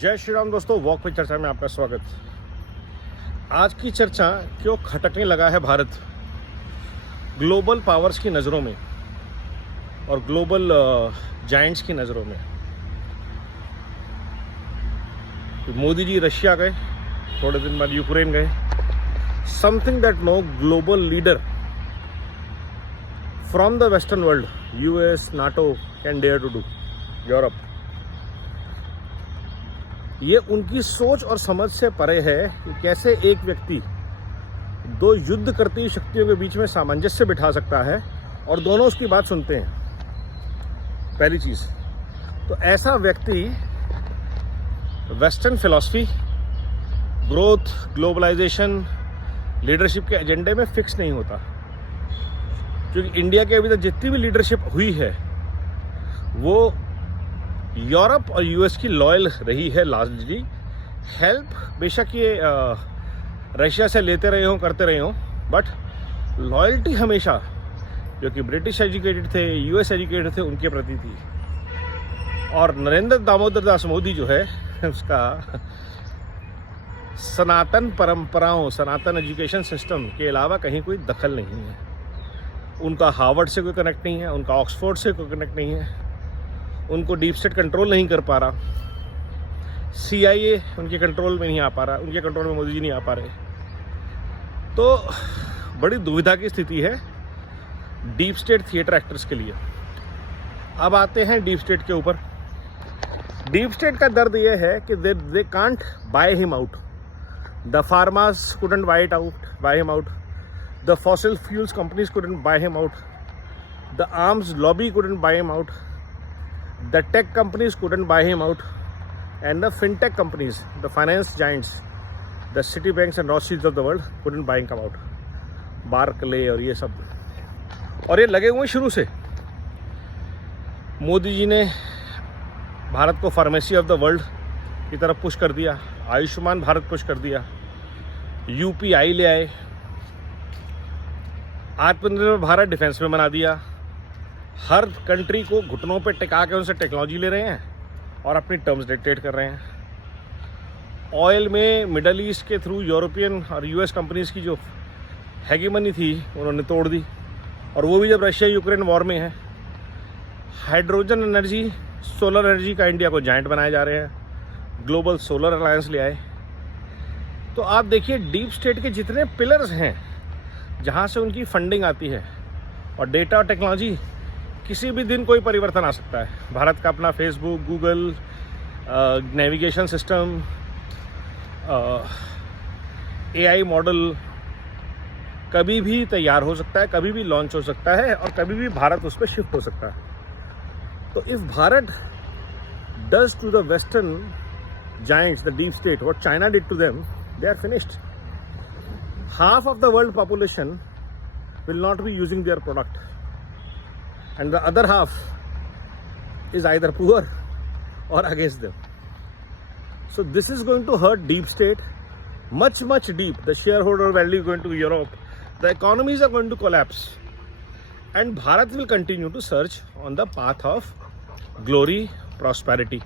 जय श्री राम दोस्तों, वॉक पे चर्चा में आपका स्वागत। आज की चर्चा क्यों खटकने लगा है भारत ग्लोबल पावर्स की नज़रों में और ग्लोबल जायंट्स की नज़रों में। मोदी जी रशिया गए, थोड़े दिन बाद यूक्रेन गए। Something that no global leader from the western world, US, NATO can dare to do, Europe, ये उनकी सोच और समझ से परे है कि कैसे एक व्यक्ति दो युद्ध करती हुई शक्तियों के बीच में सामंजस्य बिठा सकता है और दोनों उसकी बात सुनते हैं। पहली चीज तो ऐसा व्यक्ति western philosophy, growth, globalization, leadership के एजेंडे में फिक्स नहीं होता। क्योंकि इंडिया के अभी तक जितनी भी लीडरशिप हुई है वो यूरोप और यूएस की लॉयल रही है लार्जली। हेल्प बेशक ये रशिया से लेते रहे हों, करते रहे हों, बट लॉयल्टी हमेशा जो कि ब्रिटिश एजुकेटेड थे, यूएस एजुकेटेड थे, उनके प्रति थी। और नरेंद्र दामोदर दास मोदी जो है उसका सनातन परंपराओं, सनातन एजुकेशन सिस्टम के अलावा कहीं कोई दखल नहीं है। उनका हार्वर्ड से कोई कनेक्ट नहीं है, उनका ऑक्सफोर्ड से कोई कनेक्ट नहीं है, उनको डीप स्टेट कंट्रोल नहीं कर पा रहा, सीआईए उनके कंट्रोल में नहीं आ पा रहा, उनके कंट्रोल में मोदी जी नहीं आ पा रहे। तो बड़ी दुविधा की स्थिति है डीप स्टेट थिएटर एक्टर्स के लिए। अब आते हैं डीप स्टेट के ऊपर। डीप स्टेट का दर्द ये है कि they can't by him out. The फार्मास couldn't by him out, the fossil fuels companies couldn't by him out, the arms lobby couldn't by him out, the tech companies couldn't buy him out, and the fintech companies, the finance giants, the Citibanks and Rothschilds of the world couldn't buy him out. Barclay और ये सब, और ये लगे हुए शुरू से। मोदी जी ने भारत को फार्मेसी ऑफ द वर्ल्ड की तरफ पुश कर दिया, आयुष्मान भारत पुश कर दिया, यूपीआई ले आए, आत्मनिर्भर भारत डिफेंस में बना दिया। हर कंट्री को घुटनों पे टिका के उनसे टेक्नोलॉजी ले रहे हैं और अपनी टर्म्स डिक्टेट कर रहे हैं। ऑयल में मिडल ईस्ट के थ्रू यूरोपियन और यूएस कंपनीज की जो हेगेमनी थी उन्होंने तोड़ दी, और वो भी जब रशिया यूक्रेन वॉर में है। हाइड्रोजन एनर्जी, सोलर एनर्जी का इंडिया को जायंट बनाए जा रहे हैं, ग्लोबल सोलर अलायंस ले आए। तो आप देखिए डीप स्टेट के जितने पिलर्स हैं जहाँ से उनकी फंडिंग आती है, और डेटा और टेक्नोलॉजी, किसी भी दिन कोई परिवर्तन आ सकता है। भारत का अपना Facebook, Google, navigation system, AI model कभी भी तैयार हो सकता है, कभी भी लॉन्च हो सकता है, और कभी भी भारत उस पर शिफ्ट हो सकता है। तो if Bharat does to the western giants, the deep state, what China did to them, they are finished. Half of the world population will not be using their product, and the other half is either poor or against them. So this is going to hurt deep state much deep. The shareholder value is going to Europe, the economies are going to collapse, and Bharat will continue to search on the path of glory, prosperity.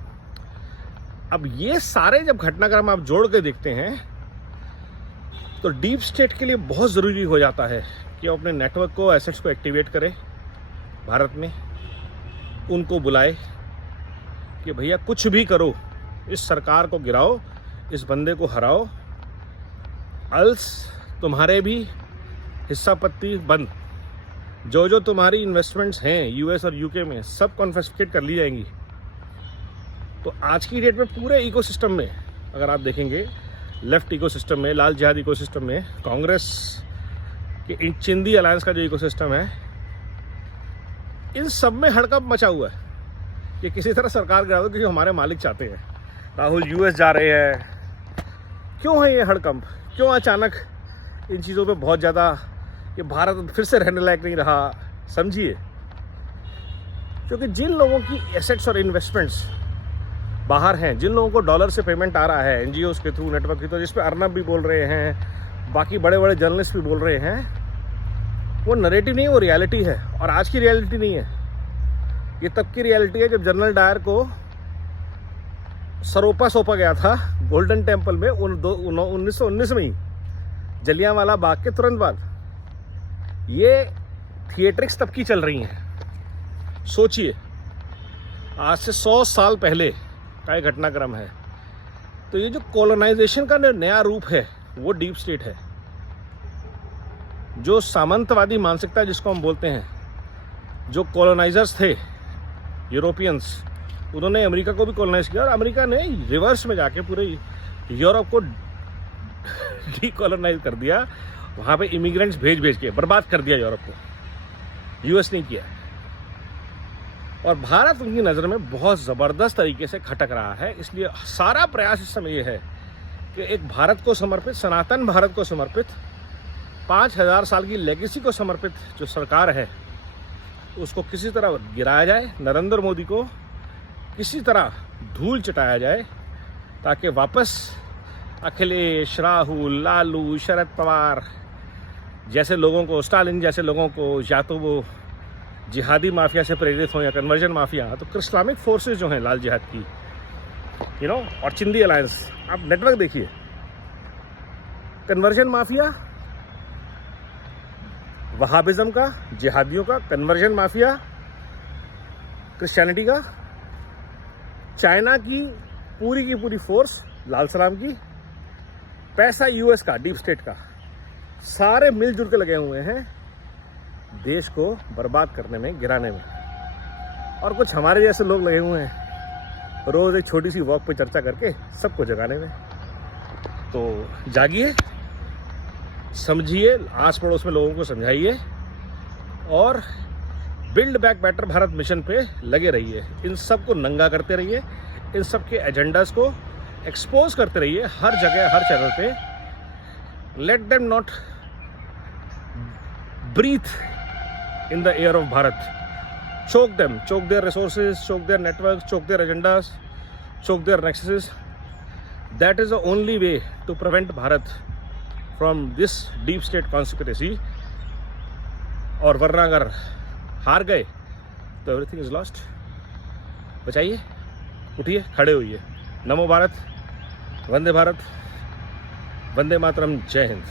अब ये सारे जब घटनाक्रम आप जोड़ के देखते हैं तो डीप स्टेट के लिए बहुत ज़रूरी हो जाता है कि वो अपने नेटवर्क को, एसेट्स को एक्टिवेट करे भारत में, उनको बुलाए कि भैया कुछ भी करो, इस सरकार को गिराओ, इस बंदे को हराओ, अल्स तुम्हारे भी हिस्सा पत्ती बंद, जो तुम्हारी इन्वेस्टमेंट्स हैं यूएस और यूके में सब कॉन्फिस्केट कर ली जाएंगी। तो आज की डेट में पूरे इकोसिस्टम में अगर आप देखेंगे, लेफ्ट इकोसिस्टम में, लाल जिहाद इकोसिस्टम में, कांग्रेस के चिंदी अलायंस का जो इकोसिस्टम है, इन सब में हड़कंप मचा हुआ है कि किसी तरह सरकार गिरा दो, क्योंकि हमारे मालिक चाहते हैं। राहुल यूएस जा रहे हैं। क्यों है ये हड़कंप? क्यों अचानक इन चीज़ों पे बहुत ज़्यादा, ये भारत फिर से रहने लायक नहीं रहा? समझिए, क्योंकि जिन लोगों की एसेट्स और इन्वेस्टमेंट्स बाहर हैं, जिन लोगों को डॉलर से पेमेंट आ रहा है एनजीओ के थ्रू, नेटवर्क के थ्रू, जिस पे अर्नब भी बोल रहे हैं, बाकी बड़े बड़े जर्नलिस्ट भी बोल रहे हैं, वो नरेटिव नहीं है, वो रियलिटी है। और आज की रियलिटी नहीं है, ये तब की रियलिटी है जब जनरल डायर को सरोपा सौंपा गया था गोल्डन टेम्पल में 1919 में ही, जलियांवाला बाग के तुरंत बाद। ये थिएट्रिक्स तब की चल रही हैं। सोचिए, आज से 100 साल पहले का एक घटनाक्रम है। तो ये जो कॉलोनाइजेशन का नया रूप है वो डीप स्टेट है। जो सामंतवादी मानसिकता जिसको हम बोलते हैं, जो कॉलोनाइजर्स थे यूरोपियंस, उन्होंने अमेरिका को भी कॉलोनाइज किया, और अमेरिका ने रिवर्स में जाके पूरे यूरोप को डीकॉलोनाइज कर दिया। वहाँ पे इमिग्रेंट्स भेज के बर्बाद कर दिया यूरोप को। यूएस नहीं किया। और भारत उनकी नज़र में बहुत ज़बरदस्त तरीके से खटक रहा है। इसलिए सारा प्रयास इस समय ये है कि एक भारत को समर्पित, सनातन भारत को समर्पित, 5000 साल की लेगेसी को समर्पित जो सरकार है उसको किसी तरह गिराया जाए, नरेंद्र मोदी को किसी तरह धूल चटाया जाए, ताकि वापस अखिलेश, राहुल, लालू, शरद पवार जैसे लोगों को, स्टालिन जैसे लोगों को, या तो वो जिहादी माफिया से प्रेरित हों या कन्वर्जन माफिया, तो इस्लामिक फोर्सेस जो हैं लाल जिहाद की, और चिंदी अलायंस, आप नेटवर्क देखिए, कन्वर्जन माफिया, वहाबिज्म का, जिहादियों का, कन्वर्जन माफिया, क्रिश्चियनिटी का, चाइना की पूरी फोर्स, लाल सलाम की, पैसा यूएस का, डीप स्टेट का, सारे मिलजुल के लगे हुए हैं देश को बर्बाद करने में, गिराने में। और कुछ हमारे जैसे लोग लगे हुए हैं रोज एक छोटी सी वॉक पे चर्चा करके सबको जगाने में। तो जागिए, समझिए, आस पड़ोस में लोगों को समझाइए, और build back better Bharat mission पे लगे रहिए। इन सब को नंगा करते रहिए, इन सब के एजेंडाज को एक्सपोज करते रहिए हर जगह, हर चैनल पे। Let them not breathe in the air of Bharat. Choke them, choke their resources, choke their networks, choke their agendas, choke their nexuses. That is the only way to prevent Bharat from this deep state conspiracy. और वरना अगर हार गए तो everything is lost. बचाइए, उठिए, खड़े होइए। नमो भारत, वंदे भारत, वंदे मातरम, जय हिंद।